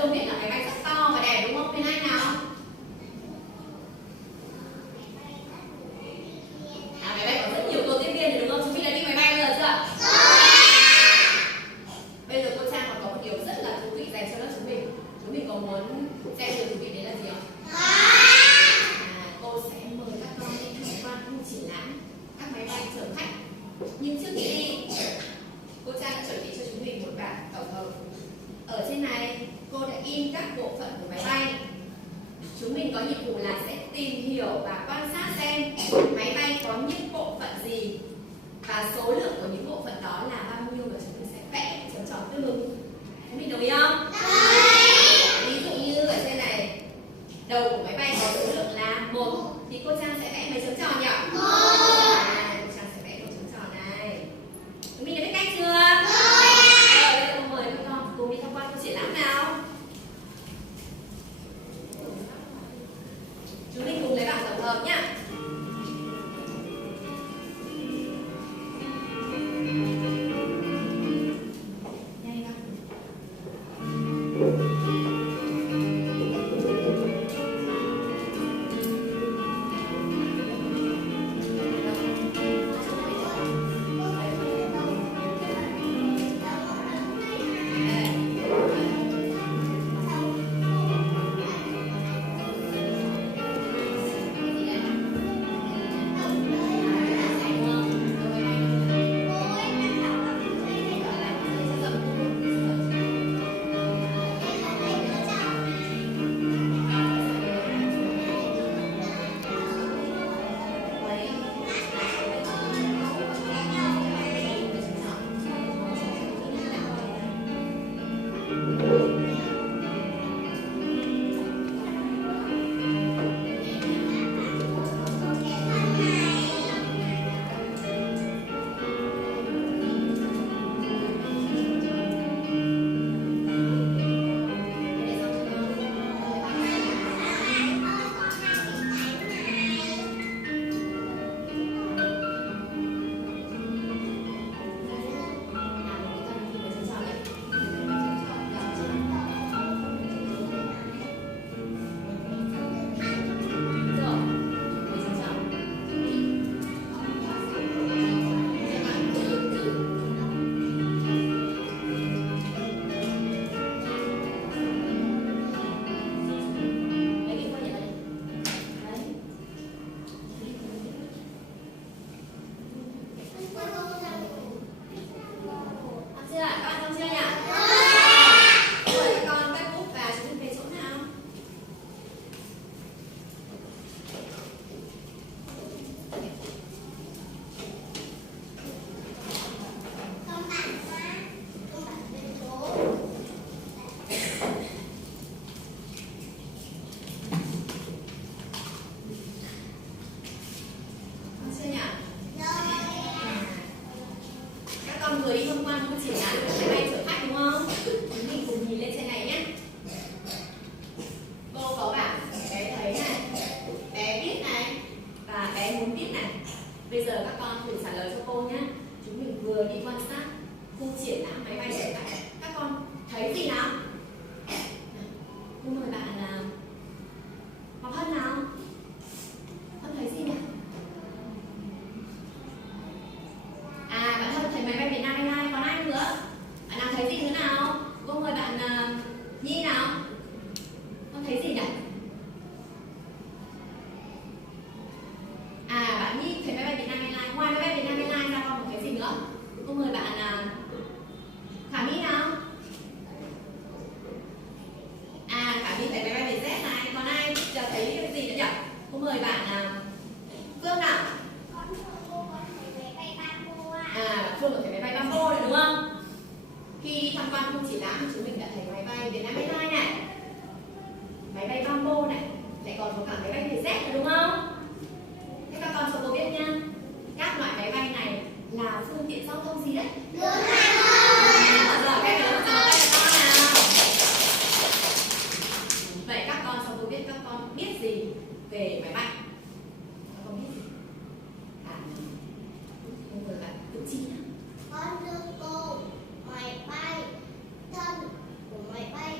Phương biết là máy bay rất to và đẹp đúng không? Bên Anh nào? Máy bay có rất nhiều câu tiếp viên rồi đúng không? Chúng mình đã đi máy bay bao giờ chưa? Bây giờ cô Trang còn có một điều rất là thú vị dành cho lớp chúng mình. Chúng mình có muốn xem điều thú vị đấy là gì không? Cô sẽ mời các con đi tham quan khu triển lãm các máy bay chở khách. Nhưng trước khi đi, cô Trang đã chuẩn bị cho chúng mình một bảng tổng hợp. Ở trên này, cô đã in các bộ phận của máy bay. Chúng mình có nhiệm vụ là sẽ tìm hiểu và quan sát xem máy bay có những bộ phận gì và số lượng của những bộ phận đó là bao nhiêu, và chúng mình sẽ vẽ chấm tròn tương ứng. Chúng mình đồng ý không? Ví dụ như ở trên này, đầu của máy bay có số lượng là 1 thì cô Trang sẽ vẽ mấy chấm tròn nhỉ? Cô Trang sẽ vẽ một chấm tròn này. Chúng mình đã biết cách chưa? Bây giờ cô mời các con cùng đi tham quan khu triển lãm nào. Chúng mình cùng lấy bảng tổng hợp nhé. Vừa đi tham quan khu triển lãm máy bay chở khách đúng không? Chúng mình cùng nhìn lên trên này nhé. Cô có bảng bé thấy này, bé biết này và bé muốn biết này. Bây giờ các con thử trả lời cho cô nhé. Chúng mình vừa đi quan sát khu triển lãm máy bay chở khách. Các con thấy gì nào? Cô mời bạn là Ngọc Hân nào. Hân thấy gì nào? Bạn Hân thấy máy bay Việt Nam Airlines, còn ai nữa? Bạn nào thấy gì nữa nào? Cô mời bạn Nhi nào. Con thấy gì nhỉ? Bạn Nhi thấy máy bay Việt Nam Airlines. Ngoài máy bay Việt Nam Airlines ra con còn thấy gì nữa? Cô mời bạn Khả My nào. Khả My thấy máy bay Vietjet này. Còn ai thấy cái gì nữa nhỉ? Cô mời bạn Phương nào. Phương có thấy máy bay Bamboo này đúng không? Khi đi tham quan khu triển lãm thì chúng mình đã thấy máy bay Việt Nam Airlines này, máy bay Bamboo này, lại còn có cả máy bay Vietjet này đúng không? Thế các con cho cô biết nha, các loại máy bay này là phương tiện giao thông gì đấy? Đường hàng không. Rồi các đứa cho tay cho con nào. Vậy các con cho cô biết các con biết gì về máy bay? Các con biết gì? Không vừa bạn tự chi nào. Con thưa cô, máy bay, thân của máy bay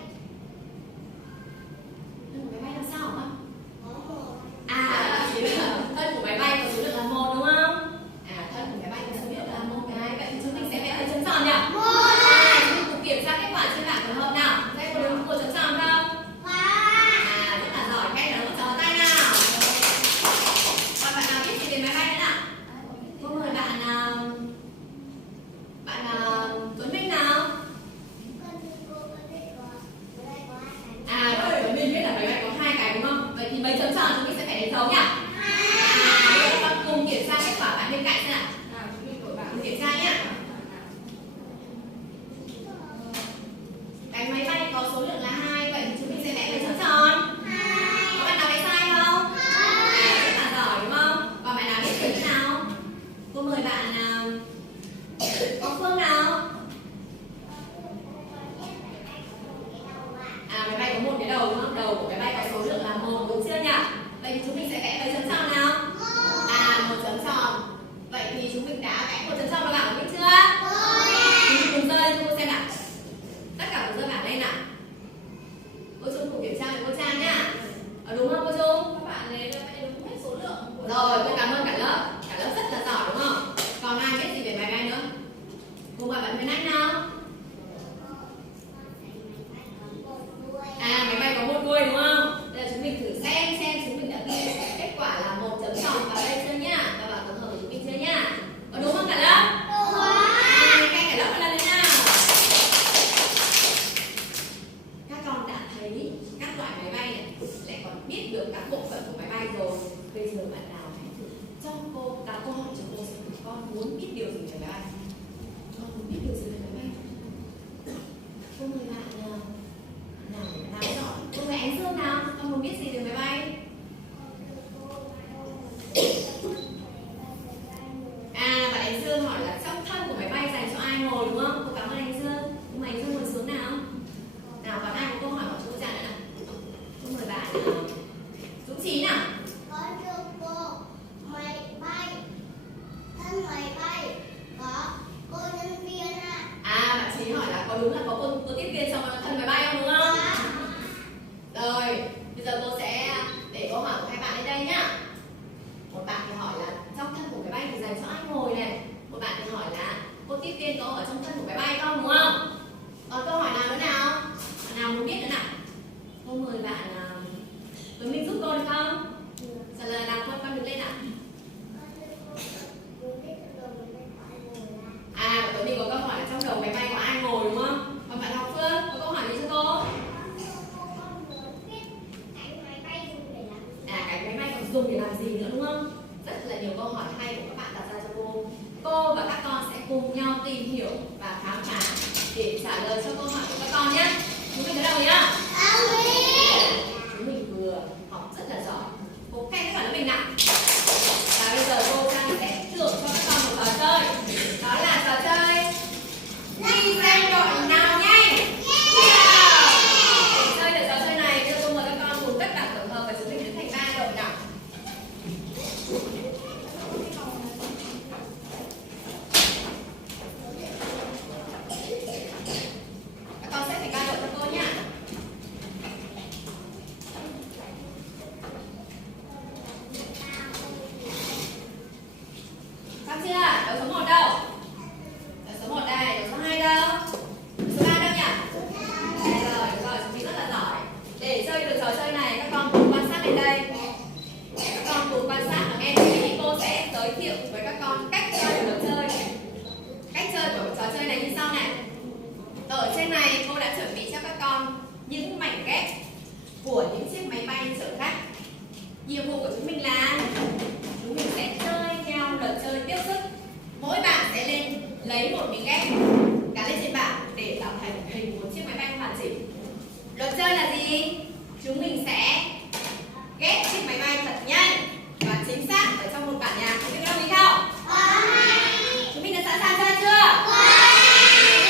hệ thống nhỉ? Bây giờ các con cùng kiểm tra kết quả bạn bên cạnh xem nào. Cùng kiểm tra nhé. Cánh máy bay có số lượng là 2, vậy thì chúng mình sẽ vẽ với chấm tròn. Có bạn nào vẽ sai không? Rất là giỏi đúng không? Còn bạn nào biết kiểu như nào? Cô mời bạn nào. Có Phương nào? Máy bay có một cái đầu đúng không? Đầu của máy bay có số lượng là 1 đúng chưa nhỉ? Vậy thì chúng mình sẽ vẽ với chấm tròn nào? Một chấm tròn. Vậy thì chúng mình đã vẽ một chấm tròn vào bảng của mình chưa? Chúng mình cùng rơi cho cô xem nào. Tất cả cùng rơi bảng lên nào. Cô Trung cùng kiểm tra với cô Trang nhá. Đúng không cô Trung? Các bạn ấy đã vẽ đúng hết số lượng của Rồi, cô cảm ơn cả lớp. Cả lớp rất là giỏi đúng không? Còn ai biết gì về máy bay nữa? Cùng gọi bạn Huyền Anh nào. Máy bay có một đuôi đúng không? Bây giờ chúng mình thử xem chúng mình đã ghi kết quả là 1 chấm tròn vào đây chưa nhá? Và bảng tổng hợp của chúng mình chưa nhá? Có đúng không cả lớp? Đúng. Các cả lớp một lần nữa nào. Các con đã thấy các loại máy bay này, lại còn biết được các bộ phận của máy bay rồi. Bây giờ bạn nào hãy thử cho cô đặt câu hỏi cho cô xem con muốn biết điều gì về máy bay. Con muốn biết điều gì về máy bay? Cô mời bạn nào giỏi. Cô mời Ánh Dương nào. Con muốn biết gì về máy bay? Bạn Ánh Dương hỏi là trong thân của máy bay dành cho ai ngồi đúng không? Cô cảm ơn Ánh Dương. Cô mời Ánh Dương ngồi xuống nào. Nào còn ai có câu hỏi hỏi cho cô Trang nữa nào. Cô mời bạn Dũng Trí nào. Có thưa cô, máy bay, thân máy bay có cô nhân viên ạ. Bạn Trí hỏi là có đúng là có cô tiếp viên trong thân máy bay không đúng không? Rồi, bây giờ cô sẽ để câu hỏi của hai bạn lên đây nhá. Một bạn thì hỏi là trong thân của máy bay thì dành cho ai ngồi này. Một bạn thì hỏi là cô tiếp viên có ở trong thân của máy bay không đúng không? Còn câu hỏi nào nữa nào? Bạn nào muốn biết nữa nào? Cô mời bạn Tuấn Minh giúp cô được không? Trả lời nào con đứng lên nào. Tuấn Minh có câu hỏi là trong đầu máy bay có ai ngồi đúng không? Còn bạn Ngọc Phương có câu hỏi gì cho cô? Cái máy bay còn dùng để làm gì nữa đúng không? Rất là nhiều câu hỏi hay của các bạn đặt ra cho cô. Cô và các con sẽ cùng nhau tìm hiểu và khám phá để trả lời cho câu hỏi của các con nhé. Chúng mình có đồng ý không? Chúng mình vừa học rất là giỏi. Cô canh các bạn lớp mình nào. Và bây giờ cô Trang sẽ thưởng cho các con một trò chơi. Đó là trò chơi ghi danh đội nào nhanh. Để chơi được trò chơi này, bây giờ cô mời các con cùng tất cả tổng hợp và chúng mình đứng thành 3 đội nào. Các con sẽ thành 3 đội cho cô nhá. Xong chưa? Đội số 1 đâu? Đội số 1 đây, đội số 2 đâu? Đội số 3 đâu nhỉ? Đây rồi, chúng mình rất là giỏi. Để chơi được trò chơi này, các con cùng quan sát lên đây. Các con cùng quan sát và nghe thì cô sẽ giới thiệu với các con cách chơi của trò chơi. Cách chơi của trò chơi này như sau này. Ở trên này cô đã chuẩn bị cho các con những mảnh ghép của những chiếc máy bay chở khách. Nhiệm vụ của chúng mình là chúng mình sẽ chơi theo luật chơi tiếp sức. Mỗi bạn sẽ lên lấy một miếng ghép gắn lên trên bảng để tạo thành hình một chiếc máy bay hoàn chỉnh. Luật chơi là gì? Chúng mình sẽ ghép chiếc máy bay thật nhanh và chính xác ở trong một bản nhạc. Chúng mình có đồng ý không? Chúng mình đã sẵn sàng chơi chưa?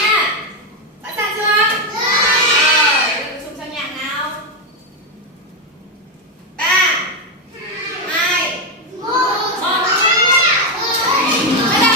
Nha. Sẵn sàng chưa? Rồi, chung cho nhạc nào. 3, 2, 1. Bắt đầu.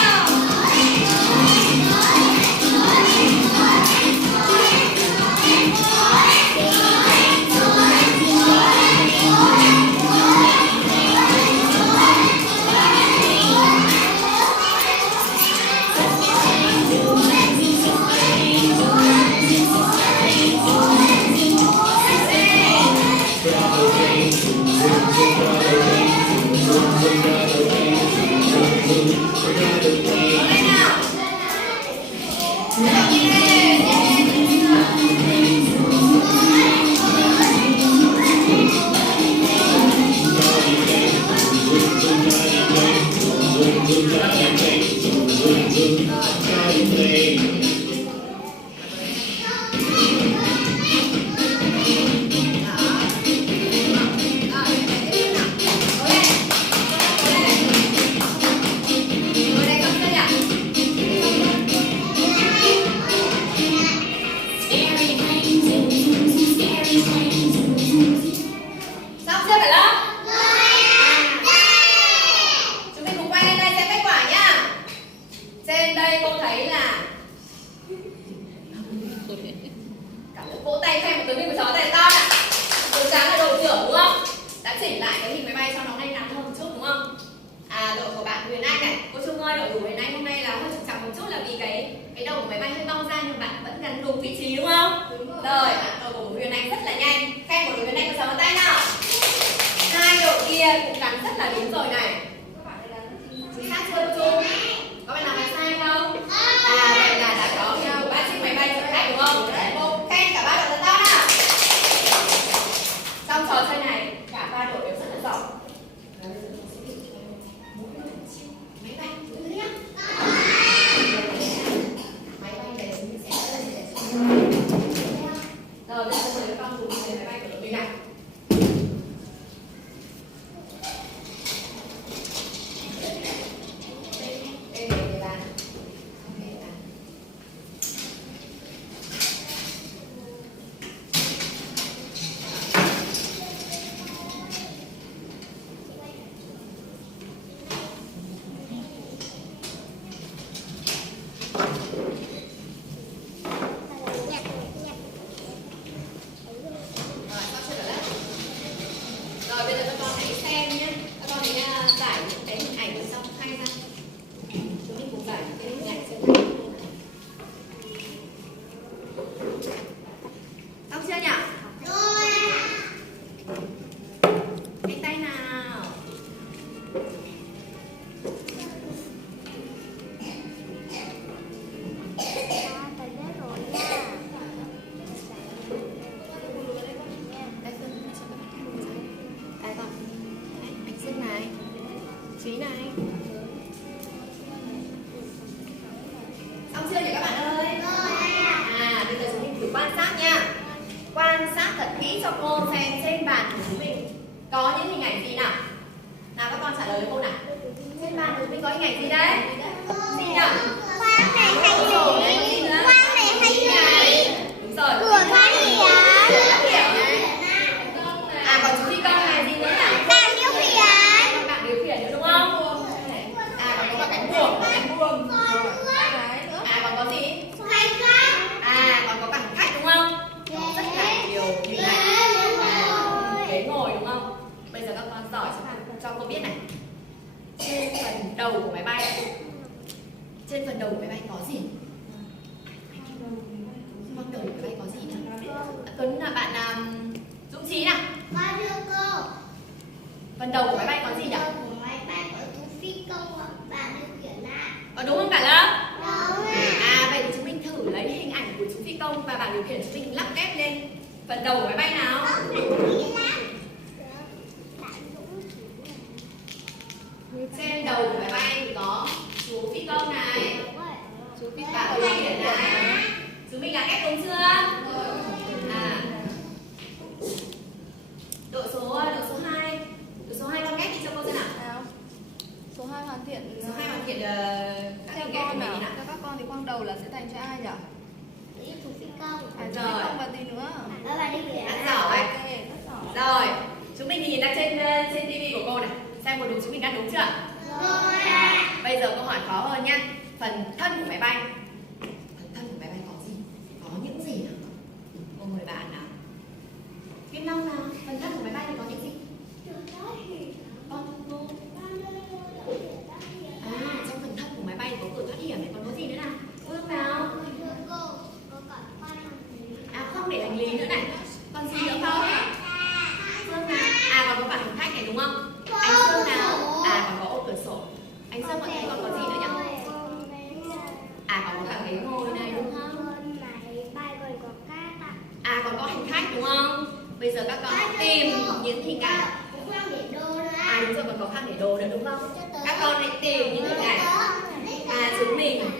ơi, đội của Huyền Anh hôm nay là hơi trục trặc một chút là vì cái đầu của máy bay hơi bong ra nhưng bạn vẫn gắn đúng vị trí đúng không? Đúng rồi. Rồi, đội của Huyền Anh rất là nhanh. Khen của đội Huyền Anh một tràng tay nào. Hai đội kia cũng gắn rất là đúng rồi này. Chính xác chưa Trung? Có bạn nào làm sai không? Vậy là đã có 3 chiếc máy bay chở khách đúng không? Một khen cả 3 đội rất to nào. Trong trò chơi này cả 3 đội đều rất là giỏi. Máy bay thử nhá. Máy bay này mình sẽ rồi bây giờ mời các con cùng nhìn máy bay của đội mình này. Rồi bây giờ các con hãy xem nhé. Các con hãy giải những cái hình ảnh ở trong khay ra. Chúng mình cùng giải những cái hình ảnh xem. Xong chưa nhỉ? Rồi. Cánh tay nào. Trí này. Xong chưa nhỉ các bạn ơi? Bây giờ chúng mình thử quan sát nha. Quan sát thật kỹ cho cô xem trên bàn của chúng mình có những hình ảnh gì nào. Nào các con trả lời với cô nào. Trên bàn của chúng mình có hình ảnh gì đấy? Gì nào? Quang này hay lý. Quang này hay lý. Đúng rồi. Cửa thoát hiểm. Còn chú phi công này gì nữa nào? Bảng điều khiển. Bảng điều khiển nữa đúng không? Còn có cánh buồm, Còn còn có gì? hành khách. Còn có cả hành khách đúng không? Rất là nhiều hình ảnh. Ghế ngồi đúng không? Bây giờ các con giỏi cho cô biết này. Trên phần đầu của máy bay. Trên phần đầu của máy bay có gì? Phần đầu của máy bay có gì nào? Tuấn là bạn Dũng Trí nào? Con đưa cô. Phần đầu của máy bay có gì nhỉ? Của máy bay có chú phi công hoặc bảng điều khiển ạ. Đúng không cả lớp? Đúng Vậy thì chúng mình thử lấy hình ảnh của chú phi công và bảng điều khiển chúng mình lắp ghép lên phần đầu của máy bay nào. Trên đầu của máy bay thì có chú phi công này, chú phi bảng điều khiển này. Chúng mình đã ghép đúng chưa? Đội số 2. Đội số 2 con ghép đi cho cô xem nào. Số 2 hoàn thiện. Số 2 hoàn thiện các theo hình ghép của con mình nào? đi nào. Theo các con thì khoang đầu là sẽ dành cho ai nhỉ? chú phi công. Rồi. Không và gì nữa. Đó là điều khiển. Rất giỏi. Ok, rất giỏi. Rồi, chúng mình nhìn đang trên TV của cô này. Xem một đúng chúng mình đã đúng chưa? Rồi. Bây giờ câu hỏi khó hơn nha. Phần thân của máy bay. Phần thân của máy bay có gì? Có những gì nào? Cô mời bạn nào. Kim Long nào? Phần thân của máy bay thì có những gì? Con cô. Trong phần thân của máy bay có cửa thoát hiểm này, còn có gì nữa nào? Cô lúc nào? Không để hành lý nữa này. Còn gì nữa không? Phương nào? Còn có cả hành khách này đúng không? Anh Phương nào? Còn có ô cửa sổ. Anh Phương còn thấy còn có gì nữa nhỉ? Còn có cả ghế ngồi này đúng không? Còn có hành khách đúng không? Bây giờ các con tìm những hình ảnh. Đúng rồi, còn có khăn để đồ nữa đúng không? Các con hãy tìm những hình ảnh chúng mình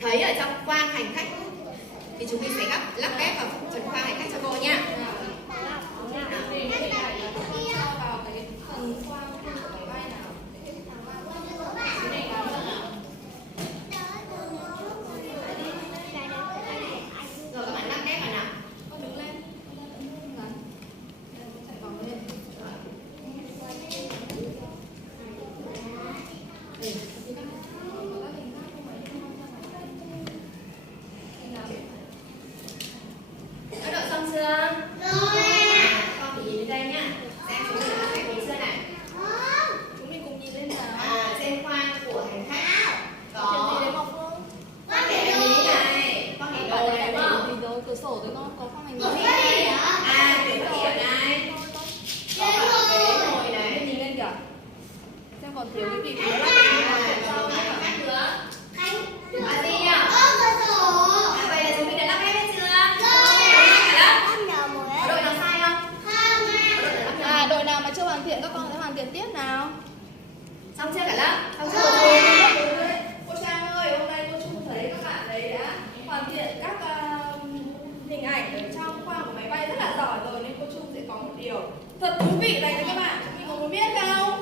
thấy ở trong khoang hành khách thì chúng mình sẽ lắp ghép vào phần khoang hành khách cho cô nha. Rồi các bạn lắp ghép vào nào. Con đứng lên. Chạy vòng lên. Đã đợi xong chưa? thiện, các con sẽ hoàn thiện tiếp nào. Xong chưa cả lớp? Xong chưa rồi. Cô Trang ơi, hôm nay cô Trung thấy các bạn đấy đã hoàn thiện các hình ảnh ở trong khoang của máy bay rất là giỏi rồi, nên cô Trung sẽ có một điều thật thú vị dành cho các bạn. Chúng mình có muốn biết không?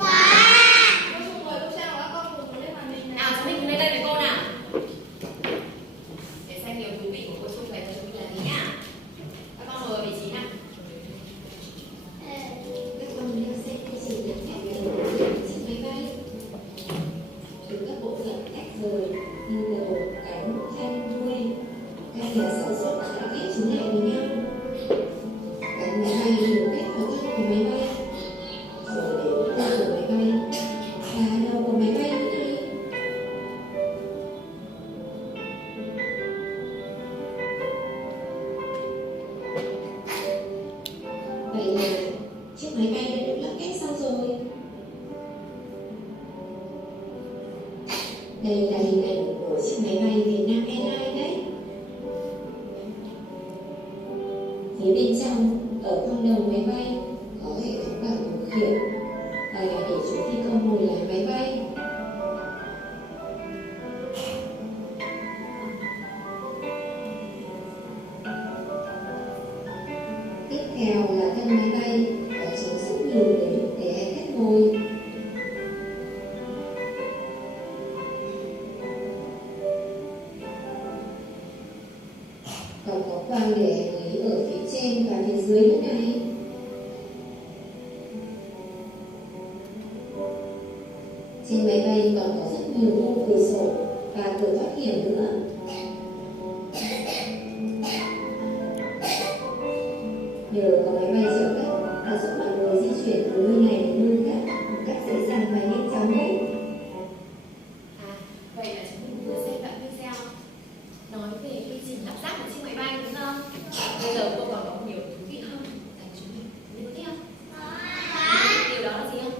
Cô Trung mời cô Trang và các con cùng lên màn hình Nào, nào. chúng mình cùng lên đây với cô nào. Để xem điều thú vị của cô Trung này cho chúng mình là gì nhá. Các con ngồi ở vị trí nào. Các con theo xem quy trình làm phép chiếc máy bay từ các bộ phận tách rời như đầu, cánh, thân, đuôi. Các nhà sản xuất đã ghép chúng lại với nhau. Cánh máy bay được ghép vào thân của máy bay, rồi đến đuôi của máy bay và đầu của máy bay nữa này. Vậy là chiếc máy bay đã được lắp ghép xong rồi. Đây là hình ảnh của chiếc máy bay Vietnam Airlines đấy. Phía bên trong, ở khoang đầu máy bay có hệ thống bảng điều khiển và để chủ phi công ngồi lái máy bay. Tiếp theo là thân máy bay có chứa rất nhiều ghế để hành khách ngồi. Còn có khoang để hành lý ở phía trên và phía dưới nữa này. Trên máy bay còn có rất nhiều ô cửa sổ và cửa thoát hiểm nữa. Nhờ có máy bay chở khách đã giúp mọi người di chuyển từ nơi này đến nơi khác một cách dễ dàng và nhanh chóng đấy. Vậy là chúng mình vừa xem đoạn video nói về quy trình lắp ráp của chiếc máy bay đúng không? Bây giờ cô còn có một điều thú vị hơn dành cho chúng mình. Biết tiếp không? Điều đó là gì không?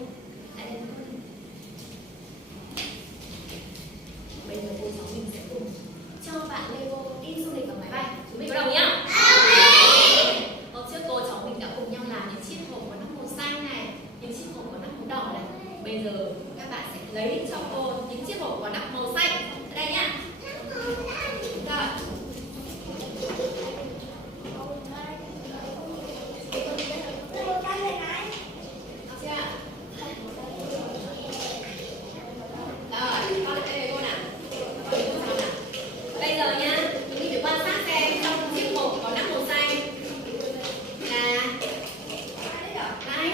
Lại đây. Bây giờ cô cháu mình sẽ cùng cho bạn Lego đi du lịch bằng máy bay. Chúng mình có đồng ý không? Hôm trước cô cháu mình đã cùng nhau làm những chiếc hộp có nắp màu xanh này, những chiếc hộp có nắp màu đỏ này. Bây giờ các bạn sẽ lấy cho cô những chiếc hộp có nắp màu xanh. Ở đây nhá. Rồi. Học chưa? Rồi, con lại đây với cô nào. Con với cô cháu nào. Bây giờ nhá, chúng mình phải quan sát xem trong chiếc hộp có nắp màu xanh là đấy.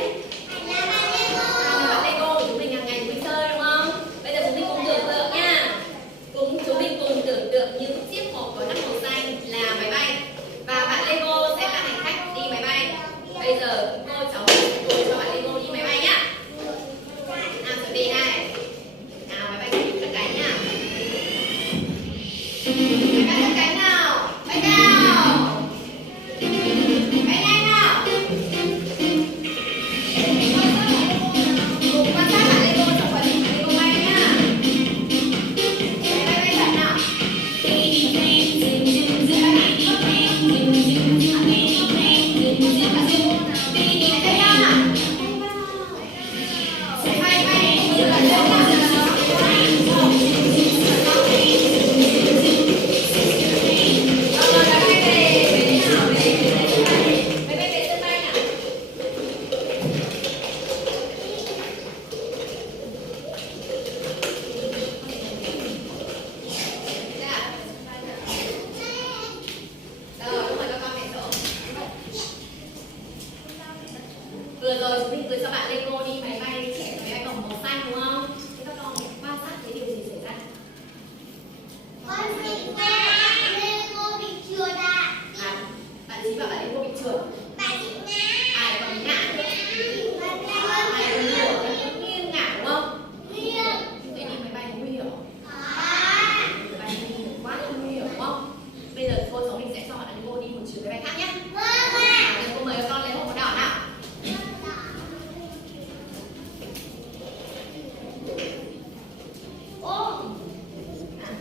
Bạn Lego của chúng mình hàng ngày chúng mình chơi đúng không? Bây giờ chúng mình cùng tưởng tượng nha. Chúng mình cùng tưởng tượng những chiếc hộp có nắp màu xanh là máy bay và bạn Lego sẽ là hành khách đi máy bay. Bây giờ cô cháu mình sẽ cùng cho bạn Lego đi máy bay nhá. Nào chuẩn bị này. Nào máy bay chuẩn bị cất cánh nhá. Máy bay cất cánh nào. Bay nào. Bay nhanh nào. Cùng quan sát bạn Lego trong quá trình bạn Lego bay nhá. Máy bay bay chậm nào. Vừa rồi chúng mình vừa cho bạn Lego đi máy bay bằng màu xanh đúng không? Thế các con quan sát thấy điều gì xảy ra? Bạn Chí bảo bạn Lego bị trượt. Ai còn bị ngã? Ai còn ngửa, cũng nghiêng ngả đúng không? Thế đi máy bay có nguy hiểm không? Máy bay nguy hiểm quá, không nguy hiểm đúng không? Bây giờ cô cháu mình sẽ cho bạn Lego đi một chuyến máy bay khác nhé. Cô mời các con lấy hộp màu đỏ nào.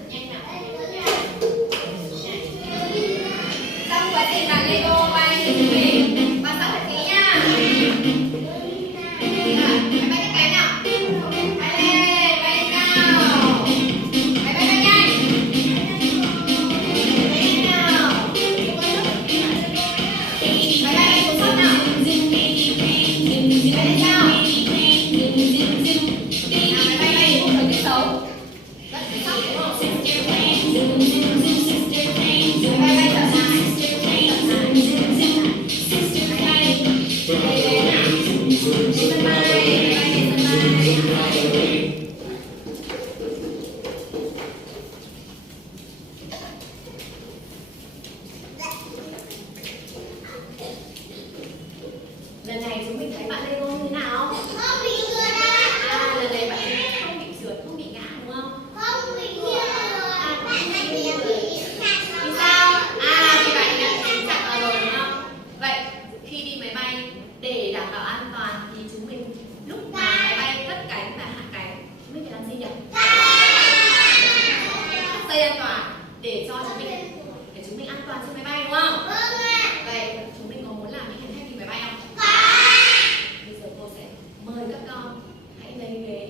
Nhanh nào. Trong quá trình bạn Lego bay thì sân bay, đến sân bay. Lần này chúng mình thấy bạn Lego như thế nào? Không bị trượt à? Lần này bạn không bị trượt, không bị ngã đúng không? Không bị trượt. Bạn này bị chặt Vì vào. sao? Vì bạn đã chạm vào rồi đúng không? Vậy khi đi máy bay để đảm bảo an toàn thì chúng mình lúc mà máy bay cất cánh và hạ cánh chúng mình phải làm gì nhỉ? Thắt dây an toàn để chúng mình an toàn trên máy bay đúng không? Vâng ạ. Vậy chúng mình có muốn làm những hành khách đi máy bay không? Bây giờ cô sẽ mời các con hãy lấy ghế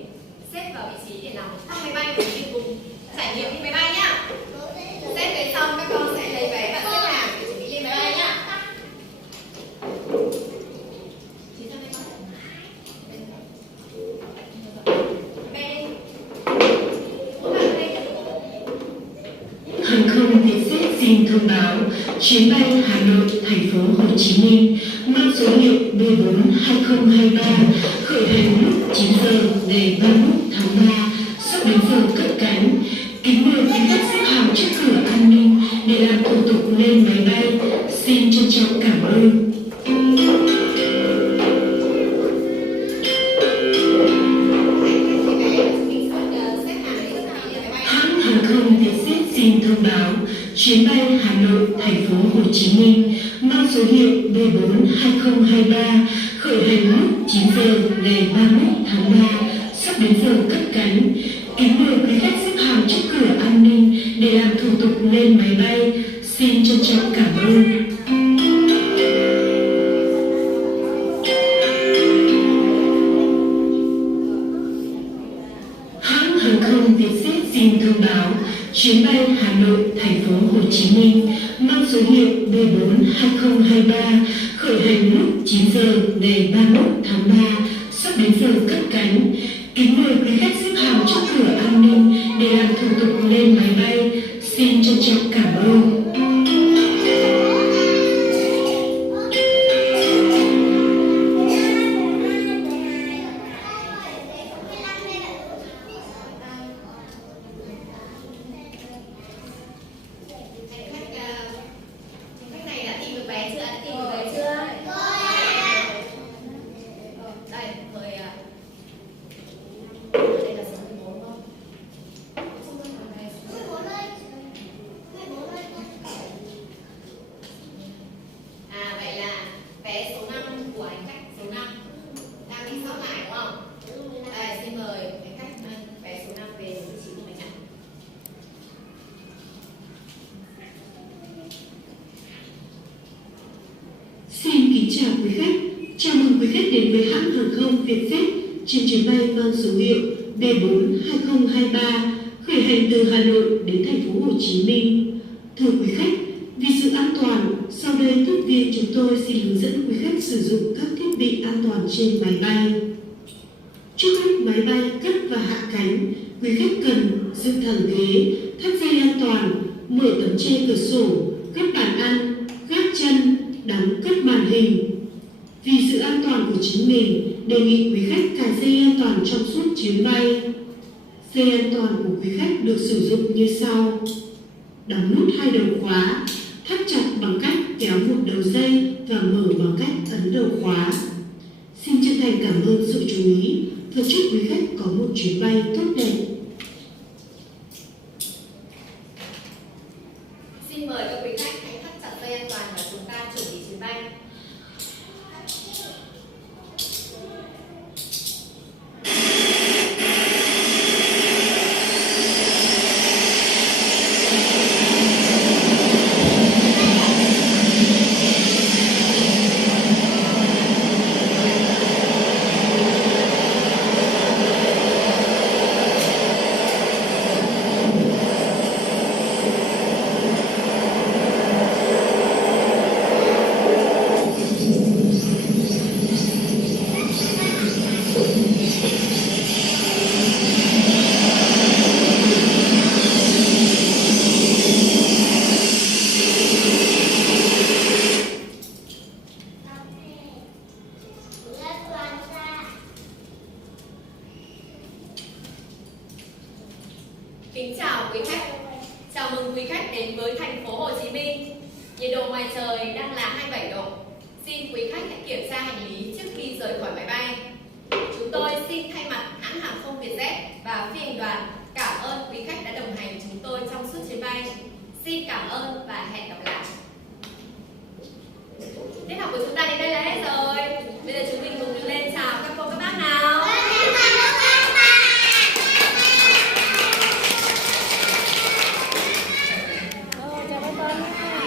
xếp vào vị trí để nằm trong máy bay để chúng mình cùng trải nghiệm đi máy bay nhá. Xếp ghế xong các con sẽ lấy vé và xếp hàng để chuẩn bị lên máy bay nhá. Chị ra đây con. Đây. Mỗi bạn đây. Hàng không Vietjet xin thông báo chuyến bay Hà Nội thành phố Hồ Chí Minh mang số hiệu B42023 khởi hành lúc 9 giờ ngày 31 tháng 3 sắp đến giờ cất cánh. Kính mời quý khách xếp hàng trước cửa an ninh để làm thủ tục lên máy bay. Xin trân trọng cảm ơn. Hãng hàng không Vietjet xin thông báo chuyến bay Hà Nội thành phố Hồ Chí Minh mang số hiệu B42023 khởi hành lúc 9 giờ ngày 31 tháng 3 sắp đến giờ cất cánh. Kính mời quý khách xếp hàng trước cửa an ninh để làm thủ tục lên máy bay. Xin trân trọng cảm ơn. Hãng hàng không Vietjet xin thông báo chuyến bay Hà Nội thành phố Hồ Chí Minh mang số hiệu B42023 khởi hành lúc 9 giờ ngày 31 tháng 3 sắp đến giờ cất cánh. Kính mời quý khách xếp hàng trước cửa an ninh để làm thủ tục lên máy bay. Xin trân trọng cảm ơn. Khách này đã tìm được vé chưa? Đã tìm được vé chưa? Đây, mời đây là số 14 không? Vậy là vé số 5 của hành khách số 5 đang bị sót lại đúng không? Đây, xin mời hành khách mang vé số 5 về vị trí của mình ạ. Xin kính chào quý khách. Chào mừng quý khách đến với hãng hàng không Vietjet trên chuyến bay mang số hiệu B42023 khởi hành từ Hà Nội đến thành phố Hồ Chí Minh. Thưa quý khách, vì sự an toàn, sau đây tiếp viên chúng tôi xin hướng dẫn quý khách sử dụng các thiết bị an toàn trên máy bay. Trước khi máy bay cất và hạ cánh, quý khách cần dựng thẳng ghế, thắt dây an toàn, mở tấm che cửa sổ, cất bàn ăn, gác chân, đóng cất màn hình. Vì sự an toàn của chính mình, đề nghị quý khách cài dây an toàn trong suốt chuyến bay. Dây an toàn của quý khách được sử dụng như sau: đóng nút hai đầu khóa, thắt chặt bằng cách kéo một đầu dây và mở bằng cách ấn đầu khóa. Xin chân thành cảm ơn sự chú ý. Thật chúc quý khách có một chuyến bay tốt đẹp. Xin mời các quý khách hãy thắt chặt dây an toàn và chúng ta chuẩn bị chuyến bay. Kính chào quý khách. Chào mừng quý khách đến với thành phố Hồ Chí Minh. Nhiệt độ ngoài trời đang là 27 độ. Xin quý khách hãy kiểm tra hành lý trước khi rời khỏi máy bay. Chúng tôi xin thay mặt hãng hàng không Vietjet và phi hành đoàn cảm ơn quý khách đã đồng hành chúng tôi trong suốt chuyến bay. Xin cảm ơn và hẹn gặp lại. Tiết học của chúng ta đến đây là hết rồi. Bây